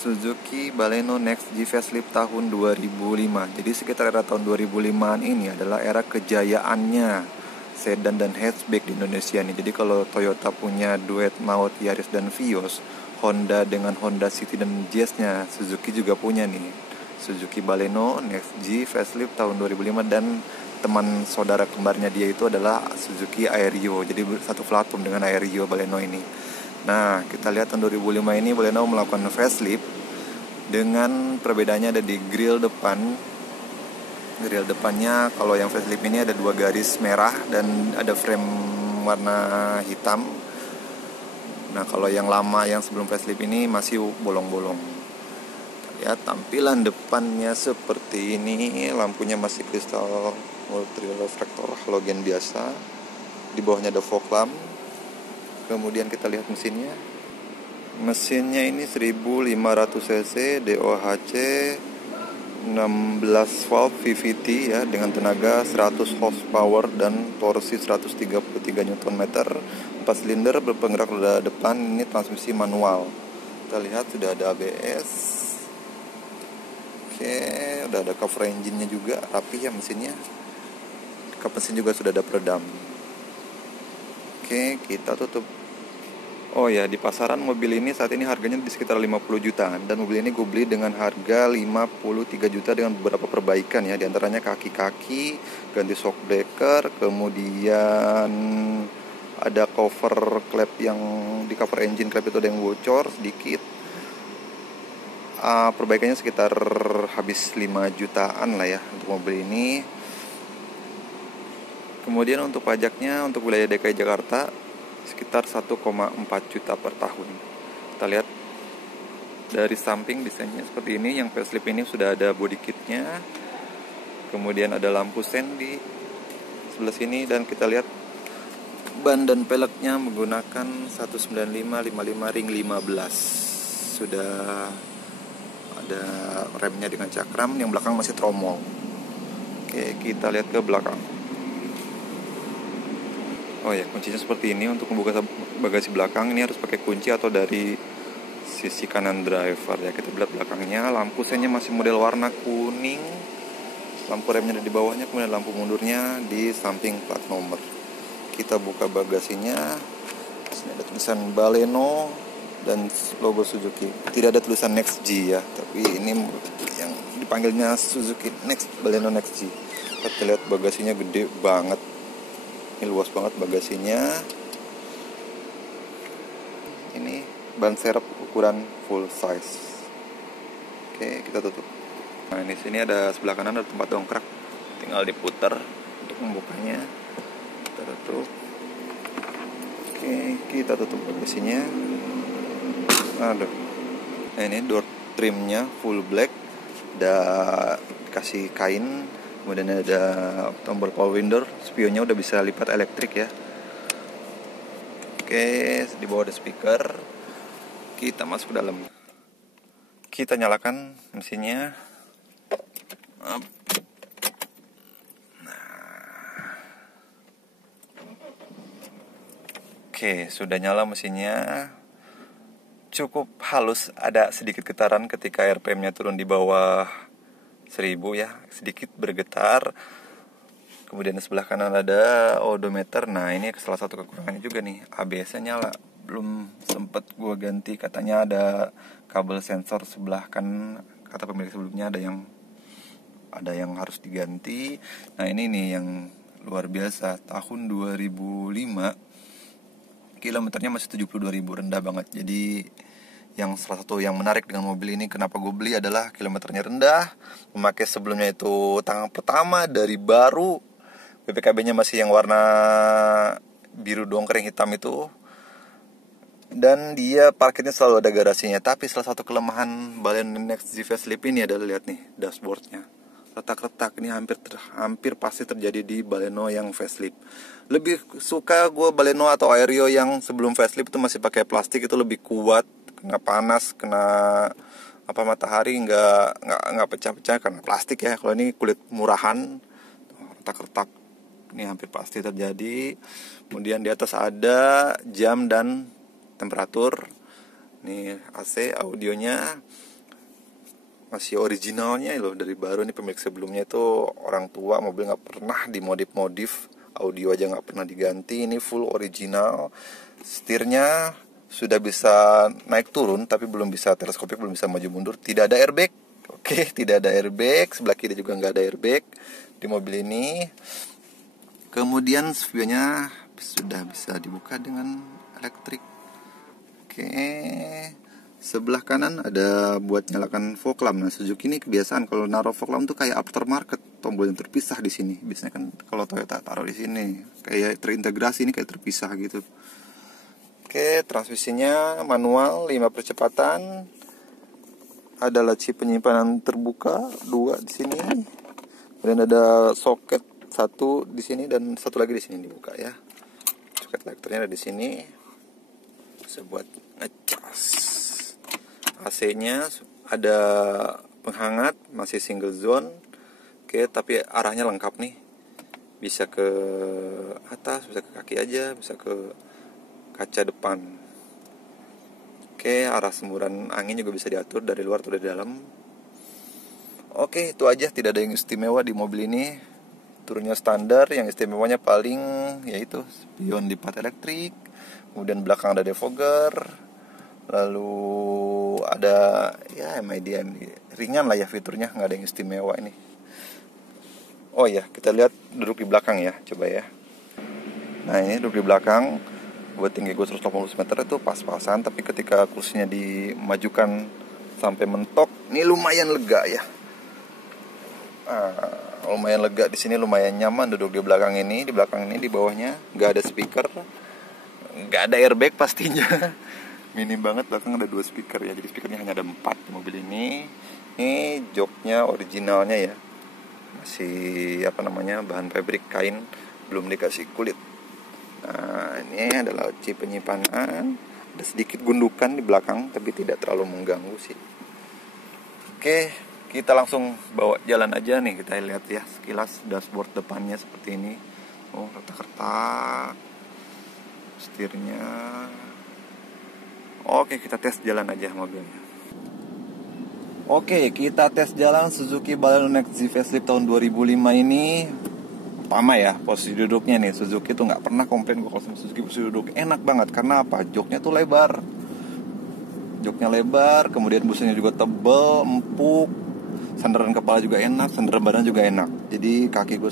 Suzuki Baleno Next G Facelift tahun 2005. Jadi sekitar era tahun 2005-an ini adalah era kejayaannya sedan dan hatchback di Indonesia nih. Jadi kalau Toyota punya duet maut Yaris dan Vios, Honda dengan Honda City dan Jazz-nya, Suzuki juga punya nih. Suzuki Baleno Next G Facelift tahun 2005, dan teman saudara kembarnya dia itu adalah Suzuki Aerio. Jadi satu platform dengan Aerio Baleno ini. Nah, kita lihat tahun 2005 ini Baleno melakukan facelift dengan perbedaannya ada di grill depan. Grill depannya kalau yang facelift ini ada 2 garis merah dan ada frame warna hitam. Nah, kalau yang lama yang sebelum facelift ini masih bolong-bolong. Ya, tampilan depannya seperti ini. Lampunya masih kristal multi reflektor halogen biasa. Di bawahnya ada fog lamp. Kemudian kita lihat mesinnya. Mesinnya ini 1500 cc DOHC 16 valve VVT ya, dengan tenaga 100 horsepower dan torsi 133 Nm. 4 silinder berpenggerak roda depan. Ini transmisi manual. Kita lihat sudah ada ABS. Oke, udah ada cover engine-nya juga, rapi ya mesinnya. Kap mesin juga sudah ada peredam. Oke, kita tutup. Oh ya, di pasaran mobil ini saat ini harganya di sekitar 50 jutaan. Dan mobil ini gue beli dengan harga 53 juta dengan beberapa perbaikan ya. Di antaranya kaki-kaki, ganti shock breaker, kemudian ada cover klep yang di cover engine klep itu ada yang bocor sedikit. Perbaikannya sekitar habis 5 jutaan lah ya untuk mobil ini. Kemudian untuk pajaknya untuk wilayah DKI Jakarta sekitar 1,4 juta per tahun. Kita lihat dari samping desainnya seperti ini. Yang facelift ini sudah ada body kitnya, kemudian ada lampu sen di sebelah sini, dan kita lihat ban dan peleknya menggunakan 195/55 ring 15. Sudah ada remnya dengan cakram, yang belakang masih tromol. Oke, kita lihat ke belakang. Oh ya, kuncinya seperti ini. Untuk membuka bagasi belakang ini harus pakai kunci atau dari sisi kanan driver ya. Kita lihat belakangnya, lampu sennya masih model warna kuning. Lampu remnya ada di bawahnya, kemudian lampu mundurnya di samping plat nomor. Kita buka bagasinya. Sini ada tulisan Baleno dan logo Suzuki. Tidak ada tulisan Next G ya, tapi ini yang dipanggilnya Suzuki Baleno Next G. Kita lihat bagasinya gede banget. Ini luas banget bagasinya. Ini ban serep ukuran full size. Oke, kita tutup. Nah, ini sini ada sebelah kanan ada tempat dongkrak. Tinggal diputar untuk membukanya. Kita tutup. Oke, kita tutup bagasinya. Aduh. Nah, ini door trimnya full black. Ada dikasih kain. Kemudian ada tombol power window, spionnya udah bisa lipat elektrik ya. Oke, di bawah ada speaker. Kita masuk ke dalam. Kita nyalakan mesinnya. Oke, sudah nyala mesinnya. Cukup halus, ada sedikit getaran ketika RPM-nya turun di bawah 1000 ya, sedikit bergetar. Kemudian di sebelah kanan ada odometer. Nah, ini salah satu kekurangannya juga nih, ABS-nya nyala. Belum sempet gue ganti, katanya ada kabel sensor sebelah kan, kata pemilik sebelumnya ada yang harus diganti. Nah, ini nih yang luar biasa, tahun 2005 kilometernya masih 72.000, rendah banget. Jadi yang salah satu yang menarik dengan mobil ini, kenapa gue beli, adalah kilometernya rendah. Memakai sebelumnya itu tangan pertama dari baru, BPKB-nya masih yang warna biru dongkring hitam itu, dan dia parkirnya selalu ada garasinya. Tapi salah satu kelemahan Baleno Next G Facelift ini adalah, lihat nih dashboardnya, retak-retak. Ini hampir pasti terjadi di Baleno yang facelift. Lebih suka gue Baleno atau Aerio yang sebelum facelift itu masih pakai plastik, itu lebih kuat, kena panas, kena matahari nggak pecah-pecah karena plastik ya. Kalau ini kulit murahan, retak-retak ini hampir pasti terjadi. Kemudian di atas ada jam dan temperatur. Ini AC, audionya. masih originalnya loh, dari baru. Nih pemilik sebelumnya itu orang tua, mobil nggak pernah dimodif-modif, audio aja nggak pernah diganti. Ini full original. Setirnya sudah bisa naik turun tapi belum bisa teleskopik, belum bisa maju mundur. Tidak ada airbag. Oke, tidak ada airbag. Sebelah kiri juga nggak ada airbag di mobil ini. Kemudian spionnya sudah bisa dibuka dengan elektrik. Oke. Sebelah kanan ada buat nyalakan fog lamp. Nah, Suzuki ini kebiasaan kalau naruh fog lamp tuh kayak aftermarket, tombol yang terpisah di sini. Biasanya kan kalau Toyota taruh di sini, kayak terintegrasi, ini kayak terpisah gitu. Oke, transmisinya manual 5 percepatan. Ada laci penyimpanan terbuka 2 di sini. Kemudian ada soket 1 di sini dan 1 lagi di sini dibuka ya. Soket elektriknya ada di sini. Bisa buat ngecas. AC-nya ada penghangat, masih single zone. Oke, tapi arahnya lengkap nih. Bisa ke atas, bisa ke kaki aja, bisa ke kaca depan. Oke, arah semburan angin juga bisa diatur dari luar atau dari dalam. Oke, itu aja, tidak ada yang istimewa di mobil ini. Turunnya standar, yang istimewanya paling yaitu spion lipat elektrik. Kemudian belakang ada defogger. Lalu ada ya MID ringan lah ya fiturnya, nggak ada yang istimewa ini. Oh ya, kita lihat duduk di belakang ya, coba ya. Nah, ini duduk di belakang. Buat tinggi gue 180 cm itu pas-pasan, tapi ketika kursinya dimajukan sampai mentok, ini lumayan lega ya. Lumayan lega di sini, lumayan nyaman duduk di belakang ini. Di belakang ini, di bawahnya nggak ada speaker, nggak ada airbag pastinya. Minim banget, belakang ada 2 speaker ya, jadi speakernya hanya ada 4 di mobil ini. Ini joknya originalnya ya, masih bahan fabric kain, belum dikasih kulit. Nah, ini adalah laci penyimpanan. Ada sedikit gundukan di belakang, tapi tidak terlalu mengganggu sih. Oke, kita langsung bawa jalan aja nih. Kita lihat ya sekilas dashboard depannya seperti ini. Oh, retak-retak. Setirnya. Oke, kita tes jalan aja mobilnya. Oke, kita tes jalan Suzuki Baleno Next Z Facelift tahun 2005 ini. Pertama ya, posisi duduknya nih, Suzuki tuh nggak pernah komplain gue kalau sama Suzuki posisi duduk enak banget. Karena apa? Joknya tuh lebar. Joknya lebar, kemudian busanya juga tebel, empuk. Sandaran kepala juga enak, sandaran badan juga enak. Jadi kaki gue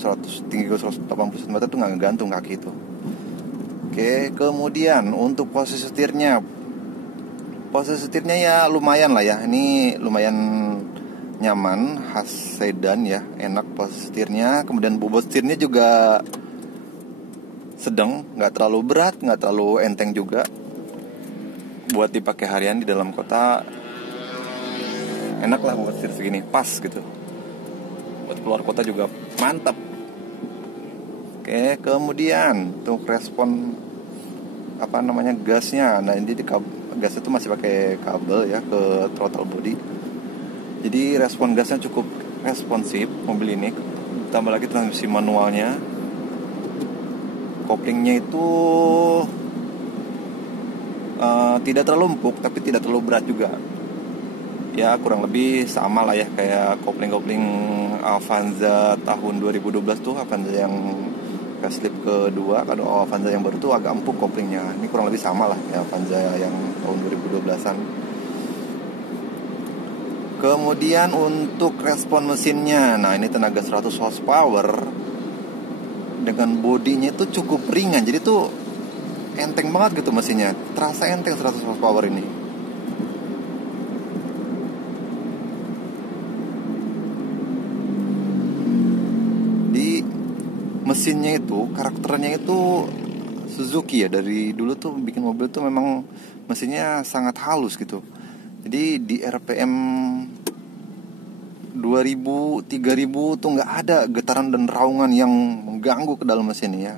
tinggi gue 180 cm tuh nggak ngegantung kaki itu. Oke, kemudian untuk posisi setirnya. Posisi setirnya ya lumayan lah ya. Ini lumayan nyaman, khas sedan ya, enak posisi setirnya. Kemudian bobot setirnya juga sedang, nggak terlalu berat, nggak terlalu enteng juga. Buat dipakai harian di dalam kota, enak lah buat setir segini, pas gitu. Buat keluar kota juga mantap. Oke, kemudian untuk respon gasnya. Nah, ini gas itu masih pakai kabel ya ke throttle body. Jadi respon gasnya cukup responsif mobil ini. Tambah lagi transmisi manualnya. Koplingnya itu tidak terlalu empuk tapi tidak terlalu berat juga. Ya kurang lebih sama lah ya kayak kopling-kopling Avanza tahun 2012 tuh, Avanza yang facelift kedua. Kalau Avanza yang baru tuh agak empuk koplingnya. Ini kurang lebih sama lah ya Avanza yang tahun 2012an. Kemudian untuk respon mesinnya, nah ini tenaga 100 horsepower dengan bodinya itu cukup ringan. Jadi tuh enteng banget gitu mesinnya. Terasa enteng 100 horsepower ini. Mesinnya itu, karakternya itu Suzuki ya, dari dulu tuh bikin mobil tuh memang mesinnya sangat halus gitu. Jadi di RPM 2000, 3000 tuh nggak ada getaran dan raungan yang mengganggu ke dalam mesin ya.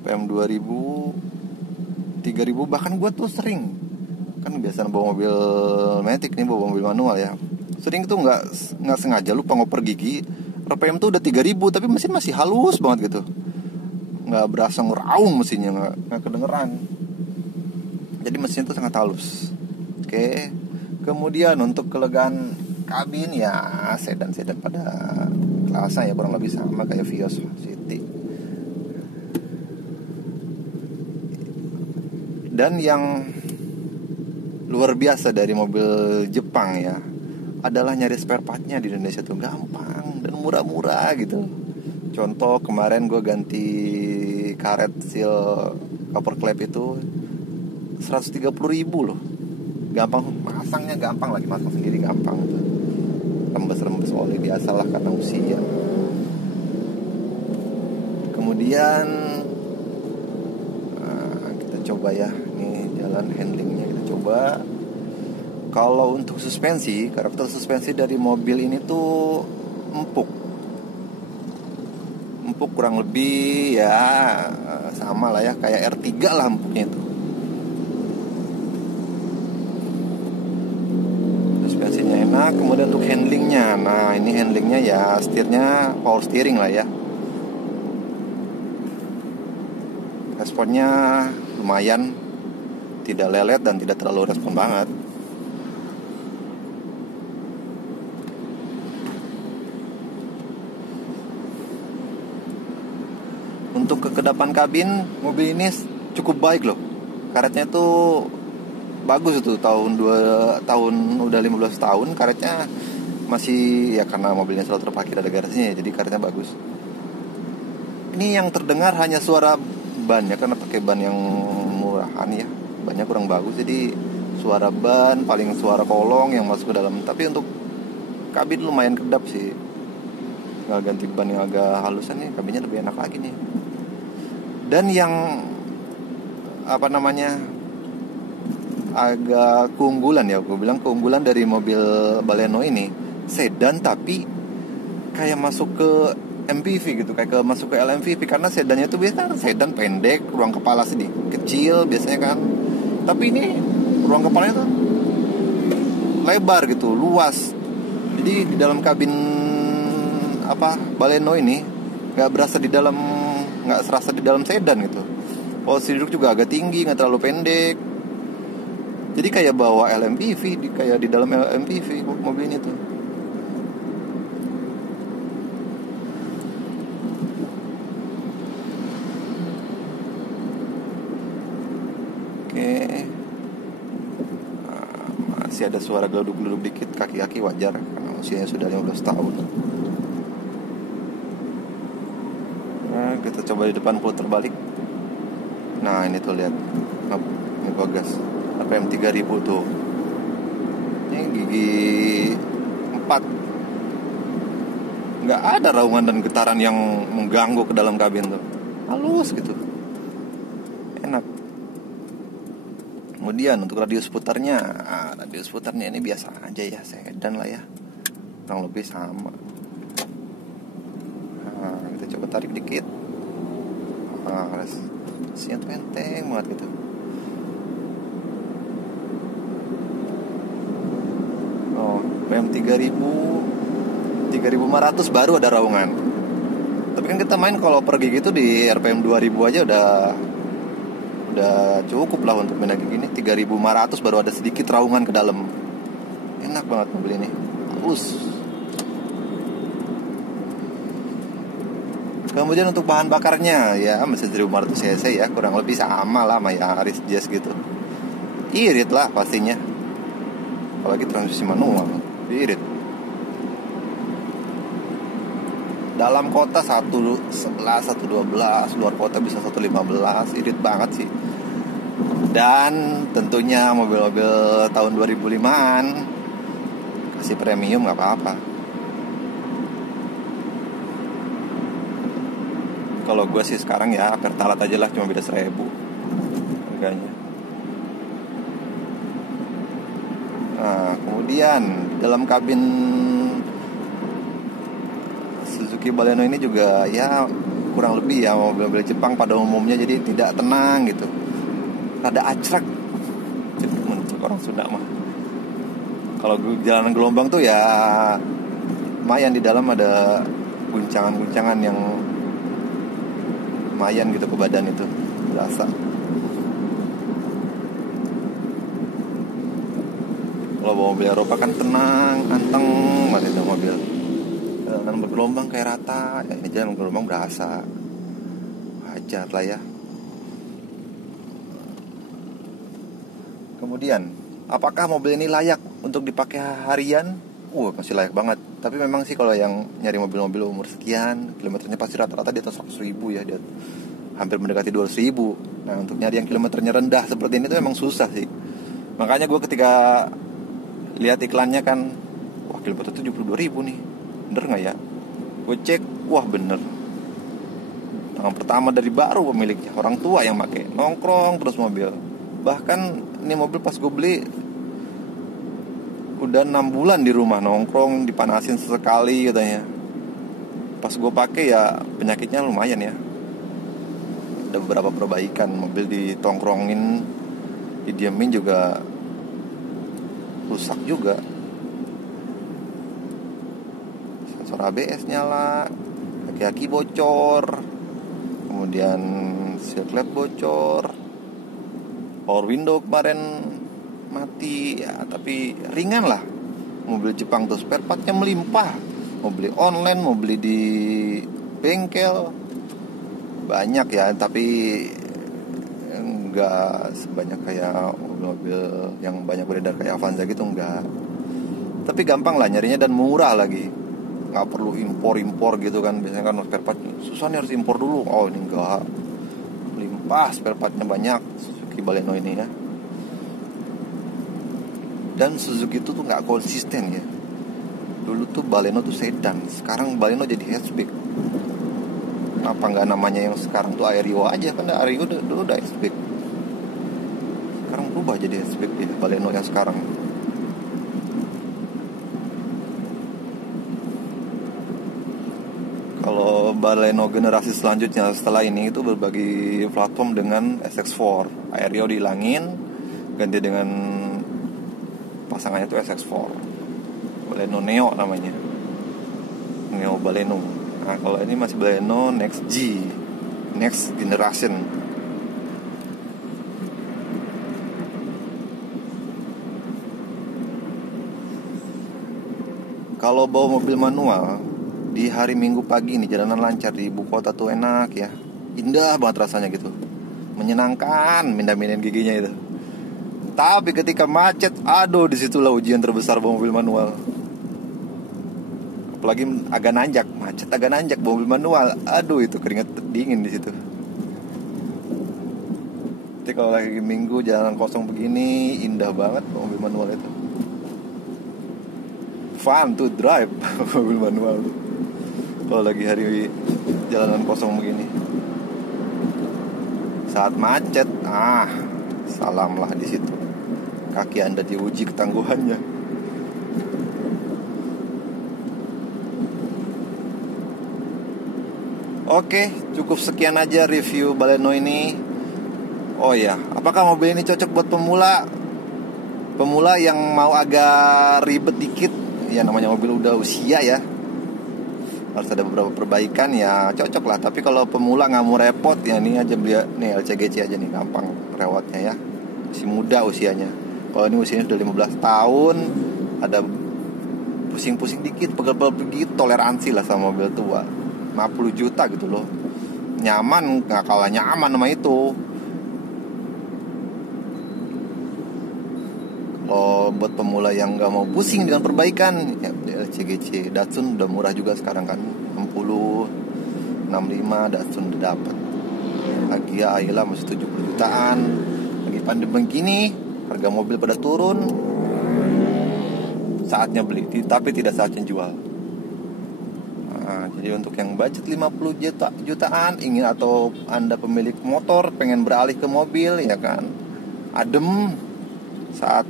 RPM 2000, 3000 bahkan gue tuh sering, kan biasa bawa mobil matic nih, bawa mobil manual ya. Sering tuh nggak sengaja lupa ngoper gigi. RPM tuh udah 3000 tapi mesin masih halus banget gitu, nggak berasa ngeraung mesinnya, nggak kedengeran. Jadi mesinnya tuh sangat halus. Oke. Kemudian untuk kelegaan kabin ya sedan-sedan pada kelasnya ya kurang lebih sama kayak Vios City. Dan yang luar biasa dari mobil Jepang ya adalah nyari spare partnya di Indonesia tuh gampang dan murah-murah gitu. Contoh kemarin gue ganti karet seal cover klep itu 130.000 loh. Gampang pasangnya, gampang lagi masang sendiri gampang tuh. Rembes-rembes oli biasalah karena usia. Kemudian kita coba ya, ini jalan handlingnya kita coba. Kalau untuk suspensi, karakter suspensi dari mobil ini tuh empuk kurang lebih ya sama lah ya kayak R3 lah empuknya itu. Suspensinya enak. Kemudian untuk handlingnya, nah ini handlingnya ya setirnya power steering lah ya. Responnya lumayan, tidak lelet dan tidak terlalu respon banget. Untuk kekedapan kabin mobil ini cukup baik loh. Karetnya tuh bagus itu tahun udah 15 tahun karetnya masih ya karena mobilnya selalu terpakai ada garasinya jadi karetnya bagus. Ini yang terdengar hanya suara ban ya karena pakai ban yang murahan ya. Bannya kurang bagus jadi suara ban paling suara kolong yang masuk ke dalam. Tapi untuk kabin lumayan kedap sih. Nggak ganti ban yang agak halusan nih kabinnya lebih enak lagi nih. Dan yang agak keunggulan ya, gue bilang keunggulan dari mobil Baleno ini sedan tapi kayak masuk ke MPV gitu, kayak masuk ke LMPV karena sedannya itu biasa sedan pendek, ruang kepala sedikit kecil biasanya kan. Tapi ini ruang kepalanya tuh lebar gitu, luas. Jadi di dalam kabin Baleno ini nggak serasa di dalam sedan gitu. Posisi duduk juga agak tinggi, nggak terlalu pendek. Jadi kayak bawa LMPV, kayak di dalam LMPV mobil ini tuh. Oke. Masih ada suara geluduk-geluduk dikit, kaki-kaki wajar karena usianya sudah 15 tahun. Nah, kita coba di depan putar balik. Nah, ini tuh lihat. Ini bagas. RPM 3000 tuh. Ini gigi 4. Nggak ada raungan dan getaran yang mengganggu ke dalam kabin tuh. Halus gitu. Enak. Kemudian untuk radius putarnya ini biasa aja ya, sedan lah ya. Kurang lebih sama. Nah, kita coba tarik dikit. Nah, rasanya tuh enteng banget gitu. RPM 3500 baru ada raungan. Tapi kan kita main kalau pergi gitu di RPM 2000 aja udah cukup lah untuk main lagi gini. 3500 baru ada sedikit raungan ke dalam. Enak banget mobil ini. Halus. Kemudian untuk bahan bakarnya ya mesin 1500 cc ya, kurang lebih sama lah sama Yaris Jazz gitu. Irit lah pastinya. Apalagi transmisi manual, irit. Dalam kota 111, 112, luar kota bisa 115, irit banget sih. Dan tentunya mobil-mobil tahun 2005-an kasih premium nggak apa-apa. Kalau gue sih sekarang ya Pertalite aja lah, cuma beda 1.000 harganya. Nah, kemudian dalam kabin Suzuki Baleno ini juga ya kurang lebih ya mobil-mobil Jepang pada umumnya, jadi tidak tenang gitu. Rada acrak. Jadi menurut orang Sunda mah. Kalau jalanan gelombang tuh ya lumayan di dalam ada guncangan-guncangan yang lumayan gitu ke badan itu berasa. Kalau Kalau bawa mobil Eropa kan tenang, anteng banget itu mobil. Jalanan bergelombang kayak rata. Ya, ini jalan bergelombang berasa. Wajar lah ya. Kemudian, apakah mobil ini layak untuk dipakai harian? Masih layak banget. Tapi memang sih kalau yang nyari mobil-mobil umur sekian, kilometernya pasti rata-rata di atas 100.000 ya, dia hampir mendekati 200.000. Nah, untuk nyari yang kilometernya rendah seperti ini tuh memang susah sih. Makanya gue ketika lihat iklannya kan, wah kilometer 72.000 nih, bener nggak ya? Gue cek, wah bener. Yang pertama dari baru pemiliknya, orang tua yang pakai, nongkrong terus mobil. Bahkan ini mobil pas gue beli udah 6 bulan di rumah, nongkrong, dipanasin sesekali katanya. Pas gue pakai ya penyakitnya lumayan ya. Ada beberapa perbaikan, mobil ditongkrongin, didiamin juga rusak juga. Sensor ABS nyala, kaki-kaki bocor, kemudian seal clamp bocor, power window kemarin mati ya, tapi ringan lah. Mobil Jepang tuh spare partnya melimpah. Mau beli online, mau beli di bengkel banyak ya, tapi enggak sebanyak kayak mobil-mobil yang banyak beredar kayak Avanza gitu, enggak. Tapi gampang lah nyarinya dan murah lagi. Nggak perlu impor gitu kan. Biasanya kan spare part susah nih, harus impor dulu. Oh ini enggak, melimpah, spare partnya banyak. Suzuki Baleno ini ya. Dan Suzuki itu tuh nggak konsisten ya. Dulu tuh Baleno tuh sedan, sekarang Baleno jadi hatchback. Apa nggak namanya yang sekarang tuh Aerio aja, kan Aerio dulu udah hatchback. Sekarang berubah jadi hatchback ya, Baleno yang sekarang. Kalau Baleno generasi selanjutnya setelah ini itu berbagi platform dengan SX4. Aerio dihilangin, ganti dengan pasangannya itu SX4. Baleno Neo namanya, Neo Baleno. Nah kalau ini masih Baleno Next G, Next Generation. Kalau bawa mobil manual di hari Minggu pagi ini, jalanan lancar di ibu kota tuh enak ya, indah banget rasanya gitu, menyenangkan, minda-mindain giginya itu. Tapi ketika macet, aduh disitulah ujian terbesar bawa mobil manual. Apalagi agak nanjak, macet agak nanjak bawa mobil manual, aduh itu keringat dingin di situ. Jadi kalau lagi Minggu jalan kosong begini, indah banget bawa mobil manual itu. Fun to drive mobil manual tuh. Kalau lagi hari jalanan kosong begini. Saat macet, salamlah di situ. Kaki Anda diuji ketangguhannya. Oke, cukup sekian aja review Baleno ini. Oh ya, apakah mobil ini cocok buat pemula? Pemula yang mau agak ribet dikit, ya namanya mobil udah usia ya, harus ada beberapa perbaikan ya, cocok lah. Tapi kalau pemula nggak mau repot ya, ini aja beli nih LCGC aja nih, gampang rawatnya ya, masih muda usianya. Kalau ini usianya sudah 15 tahun, ada pusing-pusing dikit, pegel-pegel begitu, toleransi lah sama mobil tua. 50 juta gitu loh, nyaman, nggak kalah nyaman sama itu. Kalau buat pemula yang nggak mau pusing dengan perbaikan ya, LCGC. Datsun udah murah juga sekarang kan, 60, 65 Datsun udah dapat. Agya Ayla masih 70 jutaan. Lagi pandemi begini, harga mobil pada turun, saatnya beli, tapi tidak saatnya jual. Jadi untuk yang budget 50 jutaan ingin, atau Anda pemilik motor pengen beralih ke mobil ya kan, adem saat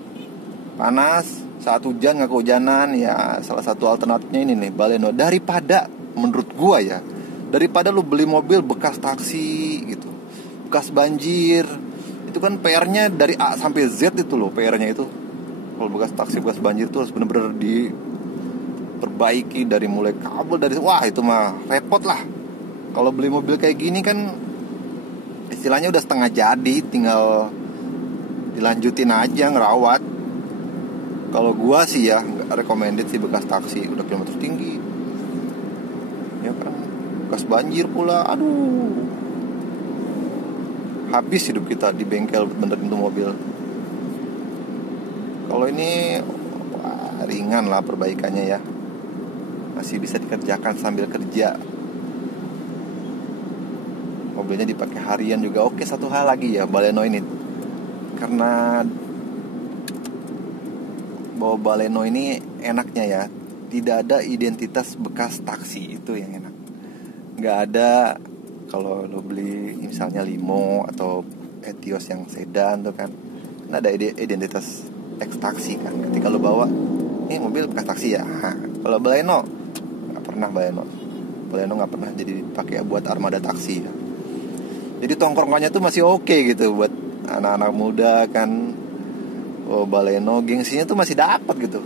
panas, saat hujan nggak kehujanan ya, salah satu alternatifnya ini nih Baleno. Daripada, menurut gua ya, daripada lu beli mobil bekas taksi gitu, bekas banjir, itu kan PR-nya dari A sampai Z itu loh, PR-nya itu. Kalau bekas taksi, bekas banjir itu harus bener-bener diperbaiki dari mulai kabel, dari wah itu mah repot lah. Kalau beli mobil kayak gini kan istilahnya udah setengah jadi, tinggal dilanjutin aja ngerawat. Kalau gua sih ya recommended sih bekas taksi, udah kilometer tinggi ya kan, bekas banjir pula, aduh, habis hidup kita di bengkel benerin tuh mobil. Kalau ini wah, ringan lah perbaikannya ya, masih bisa dikerjakan sambil kerja. Mobilnya dipakai harian juga oke. Satu hal lagi ya, Baleno ini, karena bawa Baleno ini enaknya ya, tidak ada identitas bekas taksi, itu yang enak. Nggak ada kalau lo beli misalnya limo atau Etios yang sedan tuh kan, ada identitas ex taksi kan. Ketika lo bawa ini mobil bekas taksi ya. Kalau Baleno nggak pernah, Baleno nggak pernah jadi pakai buat armada taksi ya. Jadi tongkrongannya tuh masih oke gitu buat anak-anak muda kan. Oh, Baleno gengsinya tuh masih dapat gitu.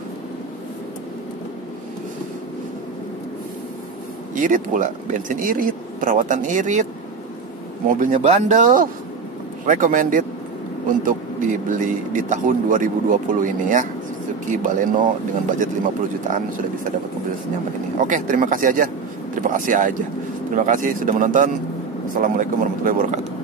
Irit pula, bensin irit, perawatan irit, mobilnya bandel. Recommended untuk dibeli di tahun 2020 ini ya. Suzuki Baleno dengan budget 50 jutaan sudah bisa dapat mobil senyaman ini. Oke, terima kasih aja. Terima kasih sudah menonton. Assalamualaikum warahmatullahi wabarakatuh.